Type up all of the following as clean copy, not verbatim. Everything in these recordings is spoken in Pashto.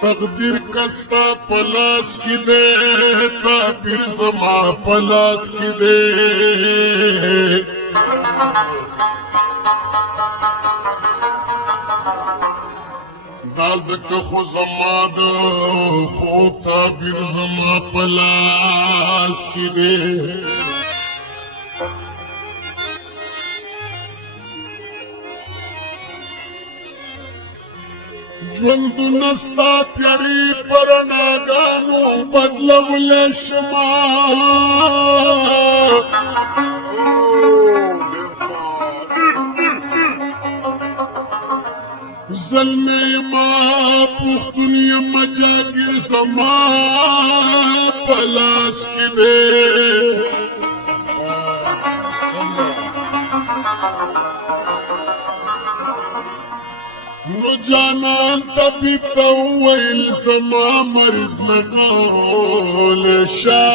تقدیر کستا پلاس کی دے تعبیر زما پلاس کی دے دازک خو زما دا خوب تعبیر زما پلاس کی دے ژوند نستا تیری پرناګانو بدلولی شما زلمی یما پښتون یما جاګیر زما په لاس کې دی نو جانان طبیب ته وویل زما مریض نه غولی شه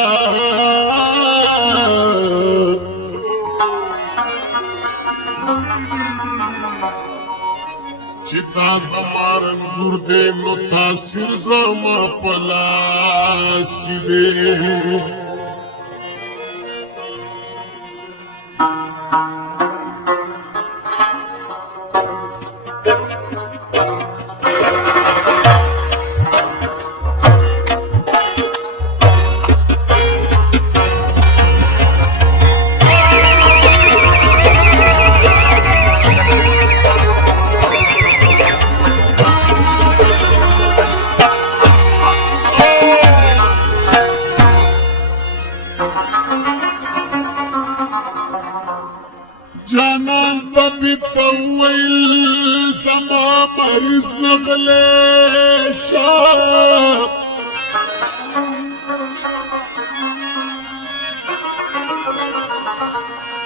چې دا زما رنځور دی نو تاثیر زما په لاس کې دی جانان طبیب ته وویل زما مریض نه غلی شه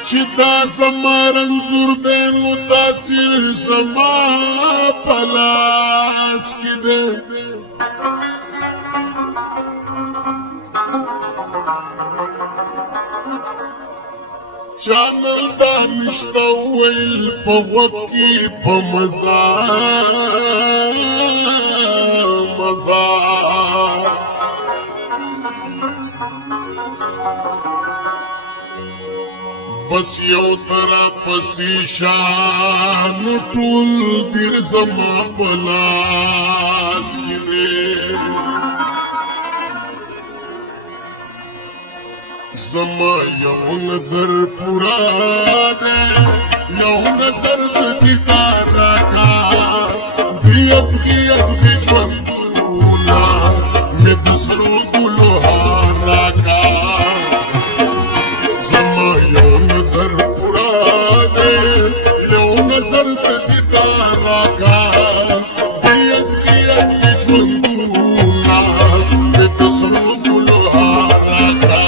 چې دا زما رنځور دی نو تاثیر زما په لاس کې دی چانل دا نشتا ویل په غوږ کې په مزه بس یو طرفسې شان ټول دیر زما په لاس کې دی زما یو نظر پورا دے یو نظر دیدار راکا بیازگی ژوندونه مې د سرو ګلو هار راکا زما یو نظر پورا دے یو نظر دیدار راکا بیازگی ژوندونه مې د سرو ګلو هار راکا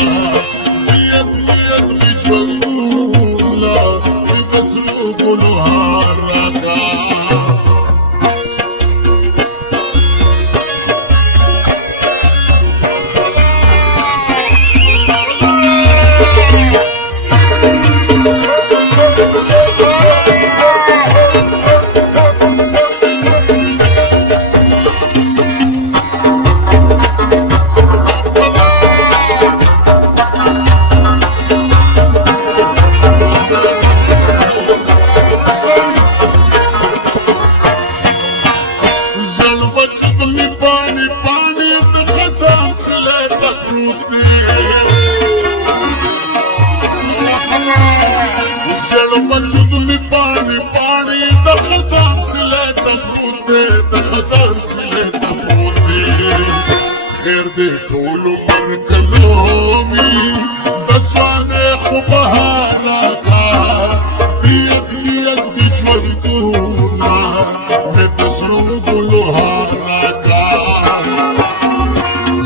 وجود می پانی پانی د خزان سله د پروت د خزان سله د پروت خیر دې ټول مرګلو می د سوانه خو بهار کا بیس بیس د ژوندونه مې د سرو ګلو هار کا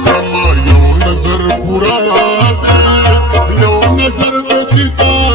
زما یو نظر پورا ده یو نظر د دیدار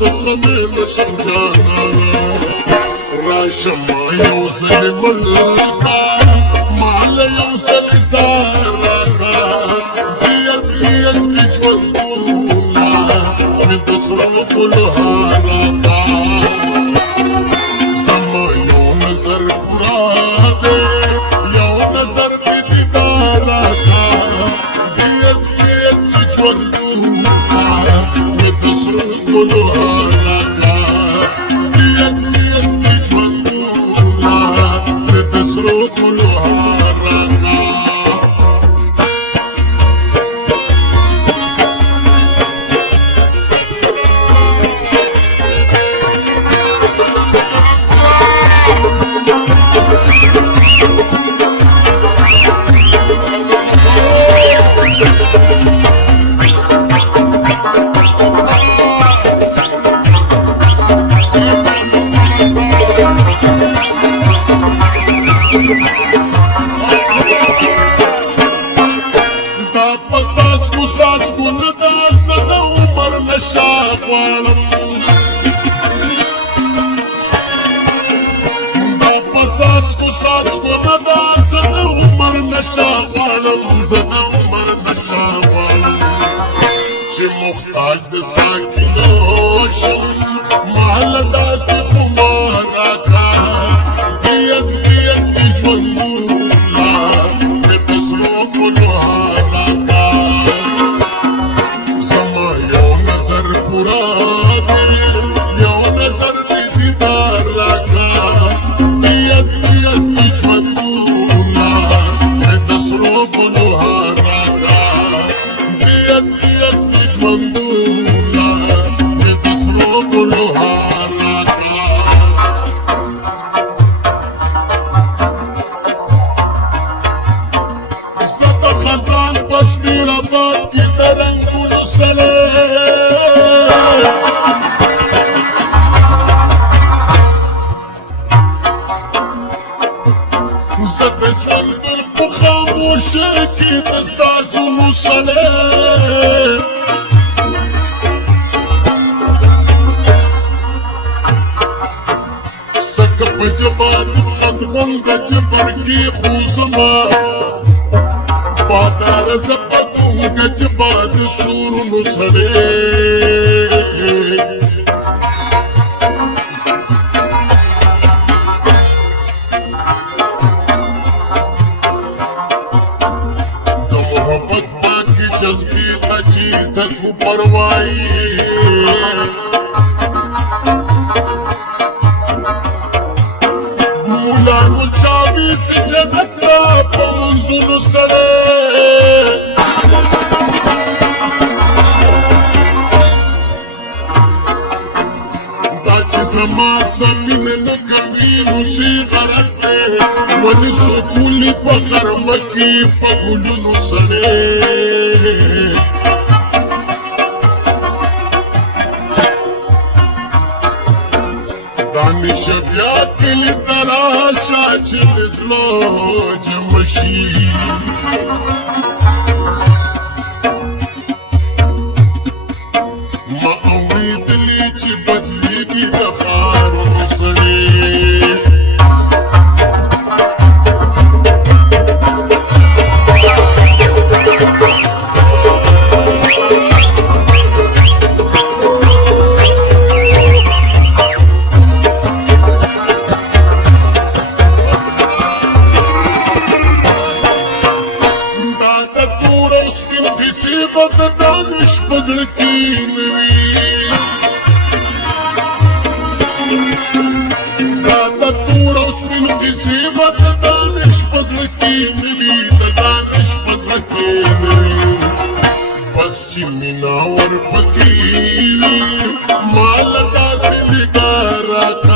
زغمې نشم جانانه راشه ما یو ځل ملکا مال یو ځل زار راکړه ازغي ژوندونه مې د زړه ګلها راکړه زما یو نظر پوره دی یو نظر دې دیدار راکړه ازغي ژوندونه مې د زړه ګلها راکړه ازغي ژوندونه مې د زړه ګلها راکړه دا پساسکو ساسکو ندا زد عمر نشا غواړم دا پساسکو ساسکو ندا زد عمر نشا غواړم زد عمر نشا غواړم چې محتاج د ساکینو شم مال داسې خمار راکړه ازغي ژوندونه مې د زړه ګلها راکړه زما یو نظر پوره دی یو نظر دې دیدار راکړه ازغي ژوندونه مې د زړه ګلها راکړه ازغي ژوندونه مې د زړه ګلها راکړه خزان پشمیر آباد کی درنگونو سره زد ژوند په خاموشۍ کې د سازونو سره سکه په جبا د خدغنګ جبر کې خو زما بادار زپدونگا جبا د سورونو سره د محبت باقی جذبی تچی تکو پروائی مولانو چاوی سی جزت را پا منزونو سره زما زمینه نه کوي روشي غرض دی ونې سکولي په غرمه کې په ګلونو سره دانش بیا کلي ته راشه چې د زړه جمع شي ما اورېدلي چې بدلېږي د ښارونو سړې دا د تور او سپین کیسې به د دانش په زړه کې نه وي دا د تور او سپین کیسې به د دانش په زړه کې نه وي د دانش په زړه کې نه وي بس چې مینه ورپکې وي ما له داسې نګار راکړه